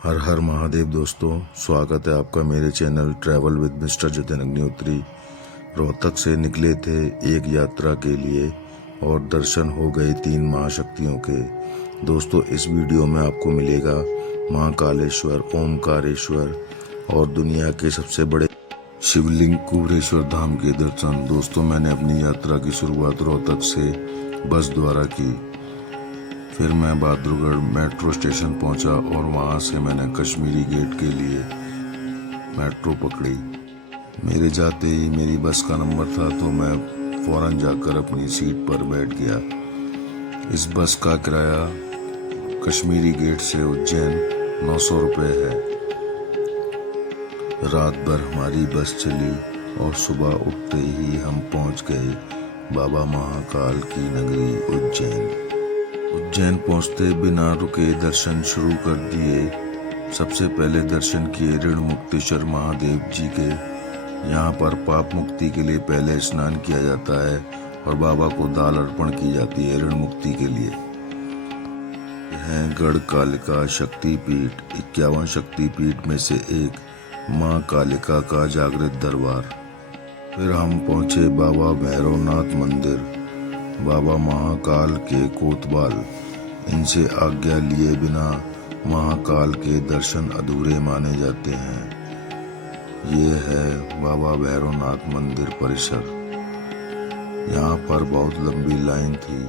हर हर महादेव दोस्तों, स्वागत है आपका मेरे channel travel with mister Jatin Agnihotri. Rohtak से निकले थे एक यात्रा के लिए और दर्शन हो गए 3 महाशक्तियों के। दोस्तों, इस वीडियो में आपको मिलेगा महाकालेश्वर, ओमकारेश्वर और दुनिया के सबसे बड़े शिवलिंग कुबेरेश्वर धाम के दर्शन। दोस्तों, मैंने अपनी यात्रा की शुरुआत रोहतक से बस द्वारा की। फिर मैं बहादुरगढ़ मेट्रो स्टेशन पहुंचा और वहां से मैंने कश्मीरी गेट के लिए मेट्रो पकड़ी। मेरे जाते ही मेरी बस का नंबर था तो मैं फौरन जाकर अपनी सीट पर बैठ गया। इस बस का किराया कश्मीरी गेट से उज्जैन 900 रुपये है। रात भर हमारी बस चली और सुबह उठते ही हम पहुंच गए बाबा महाकाल की नगरी उज्जैन। उज्जैन पहुंचते बिना रुके दर्शन शुरू कर दिए। सबसे पहले दर्शन किए ऋण मुक्तेश्वर महादेव जी के। यहाँ पर पाप मुक्ति के लिए पहले स्नान किया जाता है और बाबा को दाल अर्पण की जाती है ऋण मुक्ति के लिए। है गढ़ कालिका शक्तिपीठ, 51 शक्तिपीठ में से एक माँ कालिका का जागृत दरबार। फिर हम पहुंचे बाबा भैरवनाथ मंदिर, बाबा महाकाल के कोतवाल। इनसे आज्ञा लिए बिना महाकाल के दर्शन अधूरे माने जाते हैं। ये है बाबा भैरवनाथ मंदिर परिसर। यहाँ पर बहुत लंबी लाइन थी।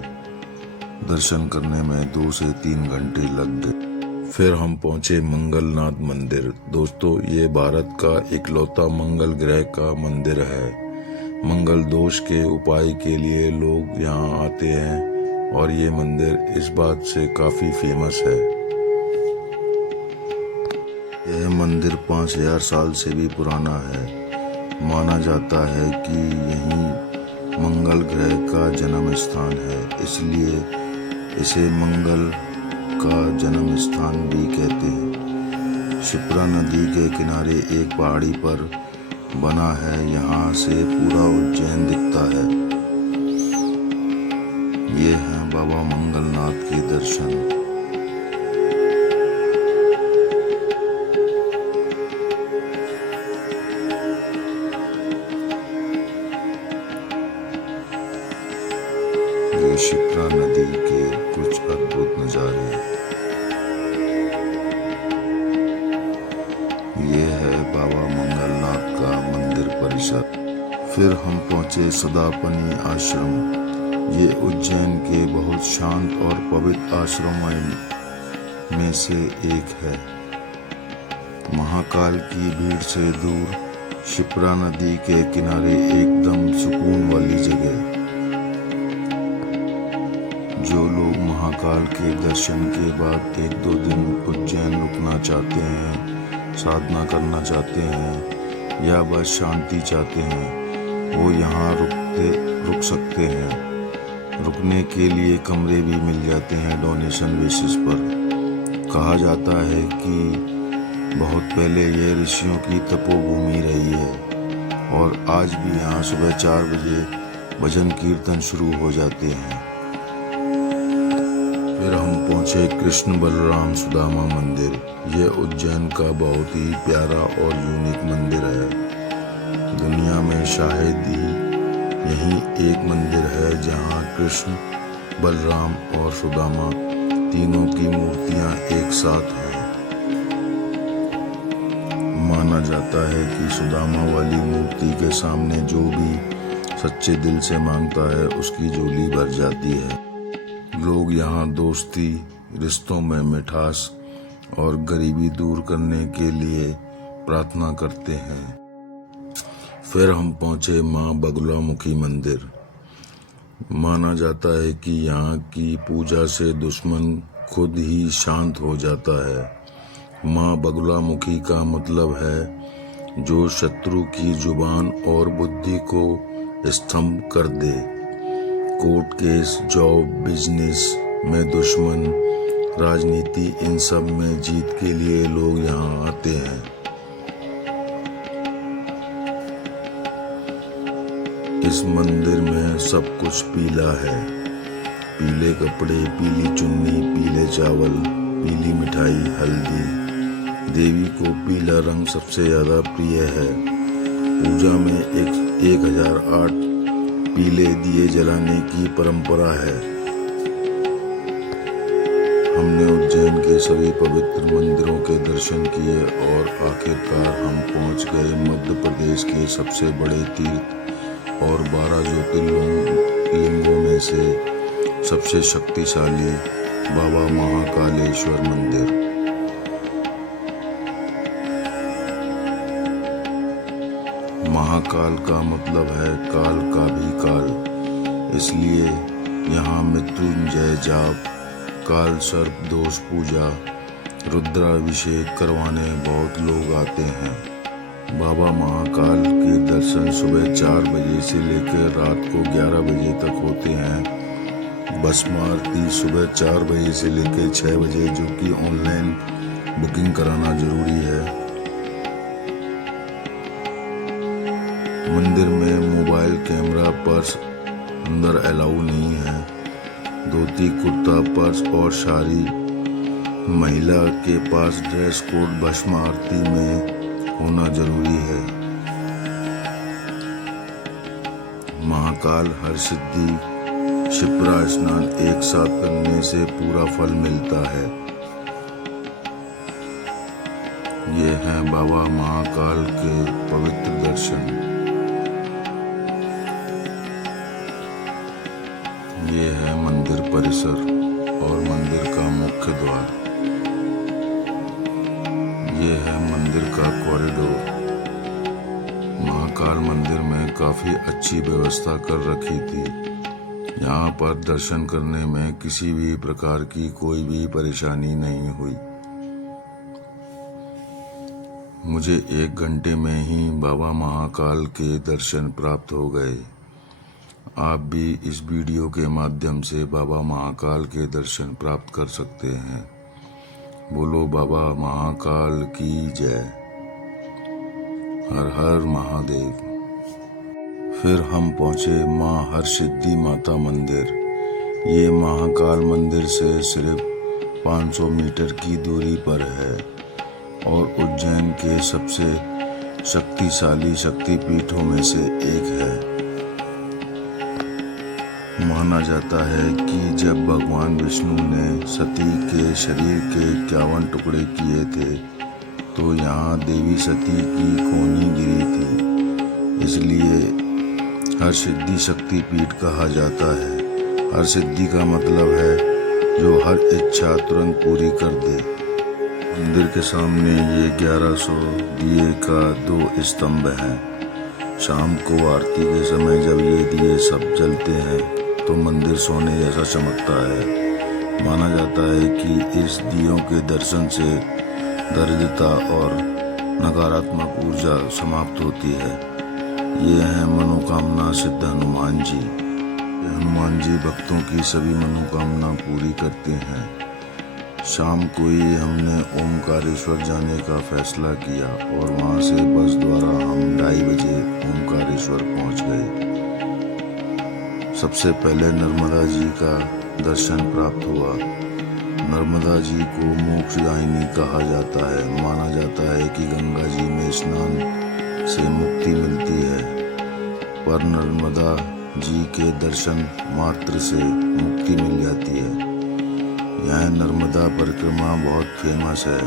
दर्शन करने में 2 से 3 घंटे लग गए। फिर हम पहुंचे मंगलनाथ मंदिर। दोस्तों, ये भारत का इकलौता मंगल ग्रह का मंदिर है। मंगल दोष के उपाय के लिए लोग यहाँ आते हैं और ये मंदिर इस बात से काफी फेमस है। यह मंदिर 5000 साल से भी पुराना है। माना जाता है कि यही मंगल ग्रह का जन्म स्थान है, इसलिए इसे मंगल का जन्म स्थान भी कहते हैं। शिप्रा नदी के किनारे एक पहाड़ी पर बना है। यहाँ से पूरा उज्जैन दिखता है। ये है बाबा मंगलनाथ के दर्शन। ये शिप्रा नदी के कुछ अद्भुत नजारे। ये है बाबा मंगलनाथ का मंदिर परिसर। फिर हम पहुंचे सदापनी आश्रम। ये उज्जैन के बहुत शांत और पवित्र आश्रमों में से एक है। महाकाल की भीड़ से दूर शिप्रा नदी के किनारे एकदम सुकून वाली जगह। जो लोग महाकाल के दर्शन के बाद 1-2 दिन उज्जैन रुकना चाहते हैं, साधना करना चाहते हैं या बस शांति चाहते हैं, वो यहाँ रुक सकते हैं। रुकने के लिए कमरे भी मिल जाते हैं डोनेशन बेसिस पर। कहा जाता है कि बहुत पहले ये ऋषियों की तपोभूमि रही है और आज भी यहाँ सुबह 4 बजे भजन कीर्तन शुरू हो जाते हैं। फिर हम पहुंचे कृष्ण बलराम सुदामा मंदिर। यह उज्जैन का बहुत ही प्यारा और यूनिक मंदिर है। दुनिया में शायद ही यही एक मंदिर है जहां कृष्ण, बलराम और सुदामा तीनों की मूर्तियां एक साथ हैं। माना जाता है कि सुदामा वाली मूर्ति के सामने जो भी सच्चे दिल से मांगता है उसकी झोली भर जाती है। लोग यहाँ दोस्ती, रिश्तों में मिठास और गरीबी दूर करने के लिए प्रार्थना करते हैं। फिर हम पहुंचे माँ बगुलामुखी मंदिर। माना जाता है कि यहाँ की पूजा से दुश्मन खुद ही शांत हो जाता है। माँ बगुलामुखी का मतलब है जो शत्रु की जुबान और बुद्धि को स्तंभ कर दे। कोर्ट केस, जॉब, बिजनेस में दुश्मन, राजनीति, इन सब में जीत के लिए लोग यहाँ आते हैं। इस मंदिर में सब कुछ पीला है। पीले कपड़े, पीली चुन्नी, पीले चावल, पीली मिठाई, हल्दी, देवी को पीला रंग सबसे ज़्यादा प्रिय है। पूजा में 1008 पीले दिए जलाने की परंपरा है। हमने उज्जैन के सभी पवित्र मंदिरों के दर्शन किए और आखिरकार हम पहुंच गए मध्य प्रदेश के सबसे बड़े तीर्थ और 12 ज्योतिर्लिंगों में से सबसे शक्तिशाली बाबा महाकालेश्वर मंदिर। महाकाल का मतलब है काल का भी काल, इसलिए यहाँ मृत्युंजय जाप, काल सर्प दोष पूजा, रुद्राभिषेक करवाने बहुत लोग आते हैं। बाबा महाकाल के दर्शन सुबह 4 बजे से लेकर रात को 11 बजे तक होते हैं। भस्म आरती सुबह 4 बजे से लेकर 6 बजे, जो कि ऑनलाइन बुकिंग कराना जरूरी है। मंदिर में मोबाइल कैमरा, पर्स अंदर अलाउ नहीं है। धोती, कुर्ता, पर्स और साड़ी। महिला के पास ड्रेस कोड भस्म आरती में होना जरूरी है। महाकाल हर सिद्धि, क्षिप्रा स्नान एक साथ करने से पूरा फल मिलता है। ये हैं बाबा महाकाल के पवित्र दर्शन। ये है मंदिर परिसर और मंदिर का मुख्य द्वार। ये है मंदिर का कॉरिडोर। महाकाल मंदिर में काफी अच्छी व्यवस्था कर रखी थी। यहाँ पर दर्शन करने में किसी भी प्रकार की कोई भी परेशानी नहीं हुई। मुझे 1 घंटे में ही बाबा महाकाल के दर्शन प्राप्त हो गए। आप भी इस वीडियो के माध्यम से बाबा महाकाल के दर्शन प्राप्त कर सकते हैं। बोलो बाबा महाकाल की जय। हर हर महादेव। फिर हम पहुंचे माँ हरसिद्धि माता मंदिर। ये महाकाल मंदिर से सिर्फ 500 मीटर की दूरी पर है और उज्जैन के सबसे शक्तिशाली शक्तिपीठों में से एक है। माना जाता है कि जब भगवान विष्णु ने सती के शरीर के 51 टुकड़े किए थे तो यहाँ देवी सती की कोनी गिरी थी, इसलिए हर सिद्धि शक्तिपीठ कहा जाता है। हर सिद्धि का मतलब है जो हर इच्छा तुरंत पूरी कर दे। मंदिर के सामने ये 1100 दिए का 2 स्तंभ हैं। शाम को आरती के समय जब ये दिए सब जलते हैं तो मंदिर सोने जैसा चमकता है। माना जाता है कि इस दियों के दर्शन से दरिद्रता और नकारात्मक ऊर्जा समाप्त होती है। ये हैं मनोकामना सिद्ध हनुमान जी। हनुमान जी भक्तों की सभी मनोकामना पूरी करते हैं। शाम को ही हमने ओमकारेश्वर जाने का फैसला किया और वहाँ से बस द्वारा हम 2:30 बजे ओमकारेश्वर पहुँच गए। सबसे पहले नर्मदा जी का दर्शन प्राप्त हुआ। नर्मदा जी को मोक्षदायिनी कहा जाता है। माना जाता है कि गंगा जी में स्नान से मुक्ति मिलती है, पर नर्मदा जी के दर्शन मात्र से मुक्ति मिल जाती है। यह नर्मदा परिक्रमा बहुत फेमस है,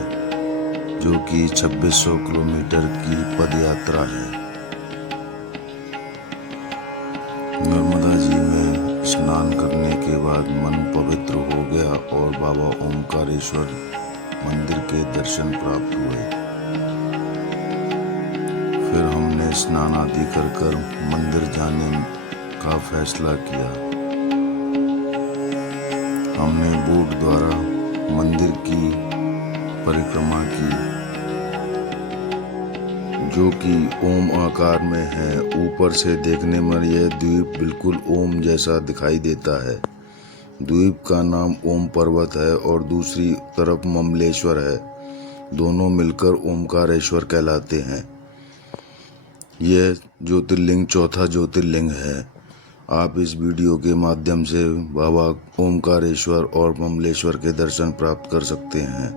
जो कि 2600 किलोमीटर की पदयात्रा है। नर्मदा जी में स्नान करने के बाद मन पवित्र हो गया और बाबा ओमकारेश्वर मंदिर के दर्शन प्राप्त हुए। फिर हमने स्नान आदि कर मंदिर जाने का फैसला किया। हमने बोट द्वारा मंदिर की परिक्रमा की, जो कि ओम आकार में है। ऊपर से देखने में यह द्वीप बिल्कुल ओम जैसा दिखाई देता है। द्वीप का नाम ओम पर्वत है और दूसरी तरफ ममलेश्वर है। दोनों मिलकर ओमकारेश्वर कहलाते हैं। यह ज्योतिर्लिंग चौथा ज्योतिर्लिंग है। आप इस वीडियो के माध्यम से बाबा ओमकारेश्वर और ममलेश्वर के दर्शन प्राप्त कर सकते हैं।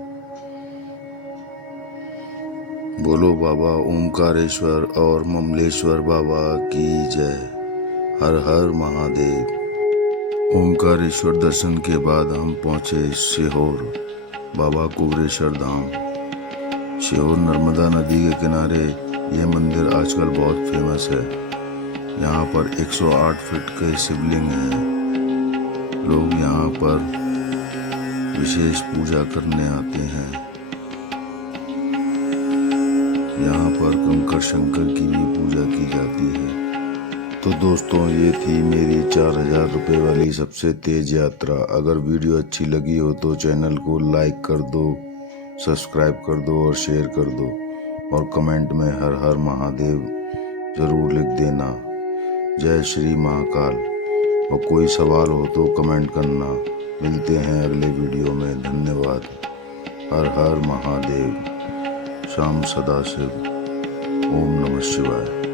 बोलो बाबा ओमकारेश्वर और ममलेश्वर बाबा की जय। हर हर महादेव। ओमकारेश्वर दर्शन के बाद हम पहुंचे सीहोर बाबा कुबरेश्वर धाम। सीहोर नर्मदा नदी के किनारे ये मंदिर आजकल बहुत फेमस है। यहाँ पर 108 फीट के शिवलिंग हैं। लोग यहाँ पर विशेष पूजा करने आते हैं। यहाँ पर कंकर शंकर की भी पूजा की जाती है। तो दोस्तों ये थी मेरी 4000 रुपये वाली सबसे तेज यात्रा। अगर वीडियो अच्छी लगी हो तो चैनल को लाइक कर दो, सब्सक्राइब कर दो और शेयर कर दो, और कमेंट में हर हर महादेव ज़रूर लिख देना। जय श्री महाकाल। और कोई सवाल हो तो कमेंट करना। मिलते हैं अगले वीडियो में। धन्यवाद। हर हर महादेव। श्याम सदाशिव। ओम नमः शिवाय।